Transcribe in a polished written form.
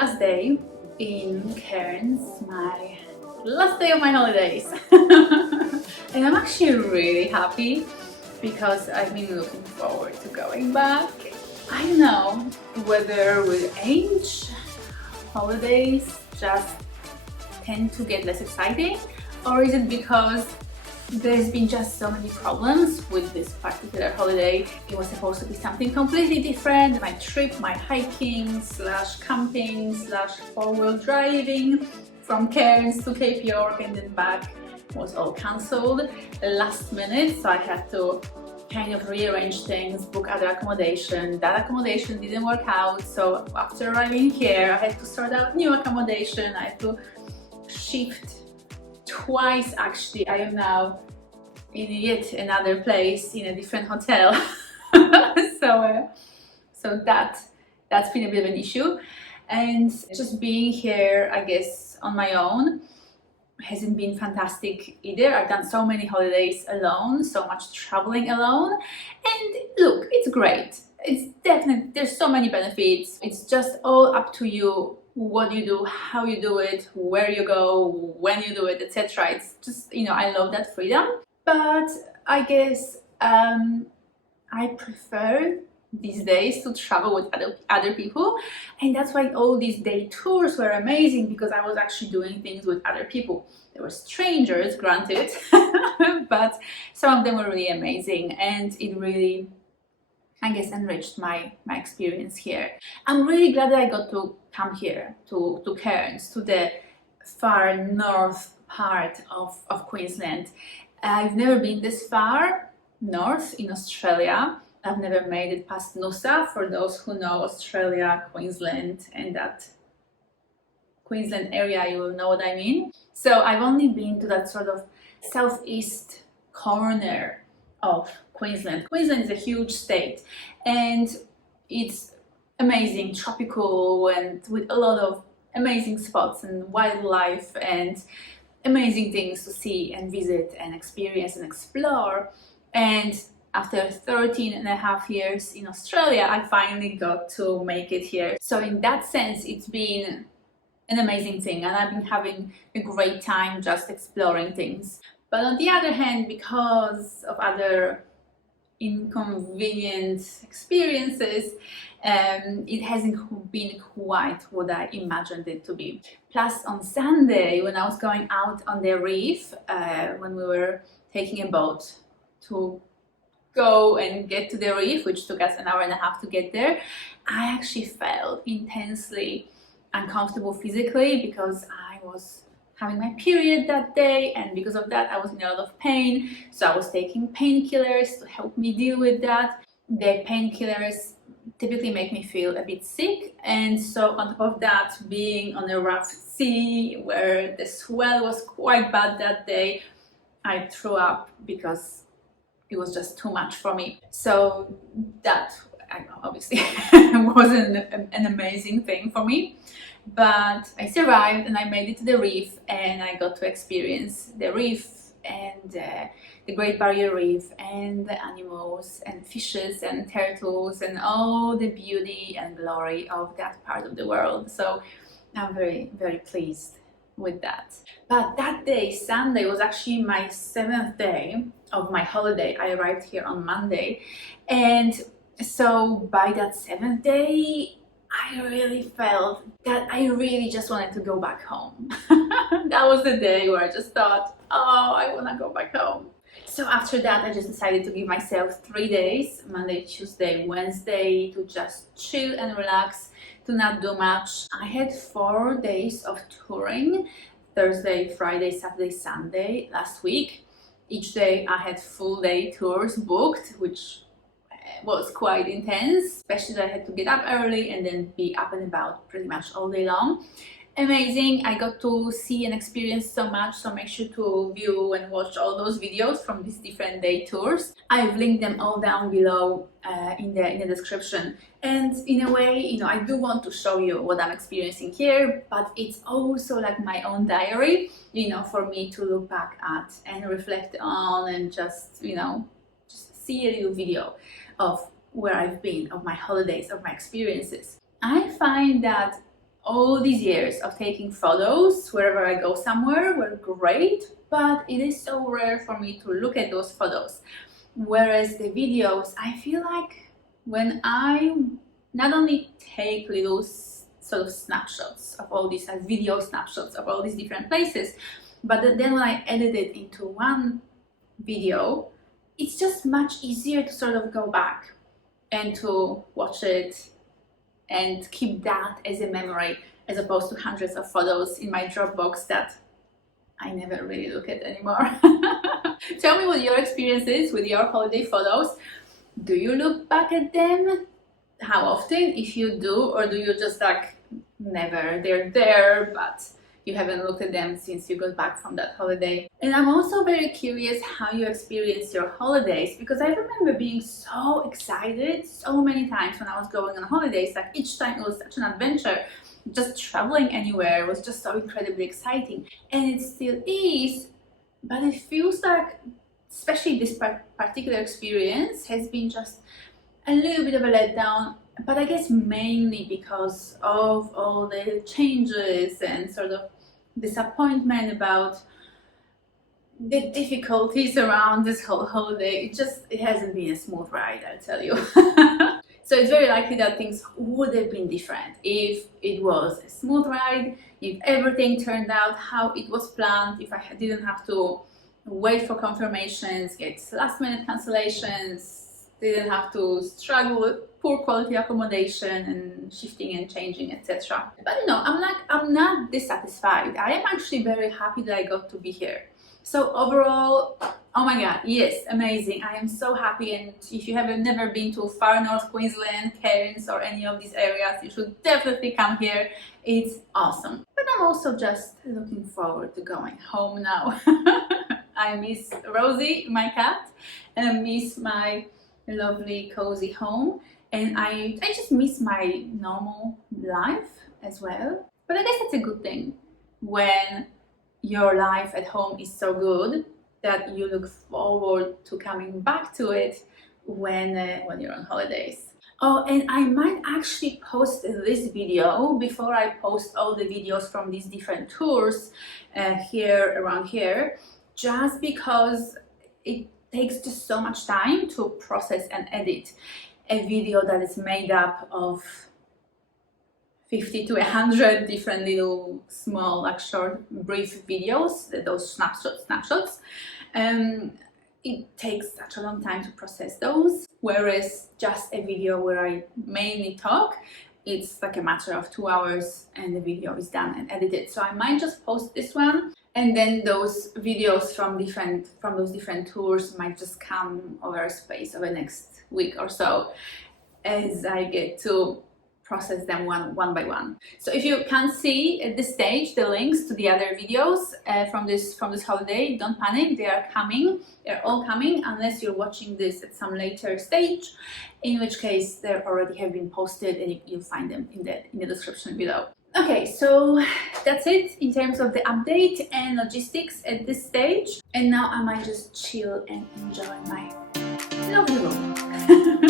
last day in Cairns, my last day of my holidays. And I'm actually really happy because I've been looking forward to going back. I don't know whether with age, holidays just tend to get less exciting, or is it because there's been just so many problems with this particular holiday. It was supposed to be something completely different. My trip, my hiking slash camping slash four-wheel driving from Cairns to Cape York and then back was all cancelled last minute, so I had to kind of rearrange things, book other accommodation. That accommodation didn't work out, so after arriving here I had to sort out new accommodation. I had to shift twice actually. I am now in yet another place in a different hotel. So that's been a bit of an issue, and just being here, I guess, on my own hasn't been fantastic either. I've done so many holidays alone, so much traveling alone, and look, it's great. It's definitely, there's so many benefits. It's just all up to you what you do, how you do it, where you go, when you do it, etc. It's just, you know, I love that freedom. But I guess I prefer these days to travel with other people, and that's why all these day tours were amazing, because I was actually doing things with other people. They were strangers, granted, but some of them were really amazing, and it really, I guess, enriched my experience here. I'm really glad that I got to come here to Cairns, to the far north part of Queensland. I've never been this far north in Australia. I've never made it past Nista. For those who know Australia, Queensland, and that Queensland area, you will know what I mean. So I've only been to that sort of southeast corner of Queensland. Queensland is a huge state, and it's amazing, tropical, and with a lot of amazing spots and wildlife and amazing things to see and visit and experience and explore. And after 13 and a half years in Australia, I finally got to make it here. So in that sense, it's been an amazing thing, and I've been having a great time just exploring things. But on the other hand, because of other inconvenient experiences, it hasn't been quite what I imagined it to be. Plus, on Sunday, when I was going out on the reef, when we were taking a boat to go and get to the reef, which took us an hour and a half to get there, I actually felt intensely uncomfortable physically because I was having my period that day, and because of that I was in a lot of pain, so I was taking painkillers to help me deal with that. The painkillers typically make me feel a bit sick, and so on top of that, being on a rough sea where the swell was quite bad that day, I threw up because it was just too much for me. So that, I know, obviously wasn't an amazing thing for me. But I survived and I made it to the reef, and I got to experience the reef and the Great Barrier Reef and the animals and fishes and turtles and all the beauty and glory of that part of the world. So I'm very, very pleased with that. But that day, Sunday, was actually my 7th day of my holiday. I arrived here on Monday, and so by that 7th day, I really felt that I really just wanted to go back home. That was the day where I just thought, oh, I want to go back home. So after that, I just decided to give myself 3 days, Monday, Tuesday, Wednesday, to just chill and relax, to not do much. I had 4 days of touring, Thursday, Friday, Saturday, Sunday last week. Each day I had full day tours booked, which was quite intense, especially that I had to get up early and then be up and about pretty much all day long. Amazing. I got to see and experience so much, so make sure to view and watch all those videos from these different day tours. I've linked them all down below in the description. And in a way, you know, I do want to show you what I'm experiencing here, but it's also like my own diary, you know, for me to look back at and reflect on, and just, you know, just see a little video of where I've been, of my holidays, of my experiences. I find that all these years of taking photos wherever I go somewhere were great, but it is so rare for me to look at those photos. Whereas the videos, I feel like when I not only take little sort of snapshots of all these video snapshots of all these different places, but then when I edit it into one video, it's just much easier to sort of go back and to watch it and keep that as a memory, as opposed to hundreds of photos in my Dropbox that I never really look at anymore. Tell me what your experience is with your holiday photos. Do you look back at them? How often, if you do, or do you just like never? They're there, but you haven't looked at them since you got back from that holiday. And I'm also very curious how you experience your holidays, because I remember being so excited so many times when I was going on holidays. Like each time it was such an adventure. Just traveling anywhere was just so incredibly exciting, and it still is, but it feels like, especially this particular experience, has been just a little bit of a letdown, but I guess mainly because of all the changes and sort of disappointment about the difficulties around this whole holiday. It hasn't been a smooth ride, I'll tell you. So it's very likely that things would have been different if it was a smooth ride, if everything turned out how it was planned, if I didn't have to wait for confirmations, get last minute cancellations, didn't have to struggle with poor quality accommodation and shifting and changing, etc. But you know, I'm not dissatisfied. I am actually very happy that I got to be here. So overall, oh my god, yes, amazing. I am so happy, and if you have never been to far north Queensland, Cairns or any of these areas, you should definitely come here. It's awesome. But I'm also just looking forward to going home now. I miss Rosie, my cat, and I miss my lovely cozy home, and I just miss my normal life as well. But I guess that's a good thing when your life at home is so good that you look forward to coming back to it when you're on holidays. Oh, and I might actually post this video before I post all the videos from these different tours around here, just because it takes just so much time to process and edit a video that is made up of 50 to 100 different little small, like short, brief videos, those snapshots. It takes such a long time to process those, whereas just a video where I mainly talk, it's like a matter of 2 hours and the video is done and edited. So I might just post this one, and then those videos from those different tours might just come over a space of the next week or so as I get to process them one by one. So if you can't see at this stage the links to the other videos from this holiday, don't panic, they are coming. They're all coming, unless you're watching this at some later stage, in which case they already have been posted, and you'll find them in the description below. Okay, so that's it in terms of the update and logistics at this stage, and now I might just chill and enjoy my lovely room.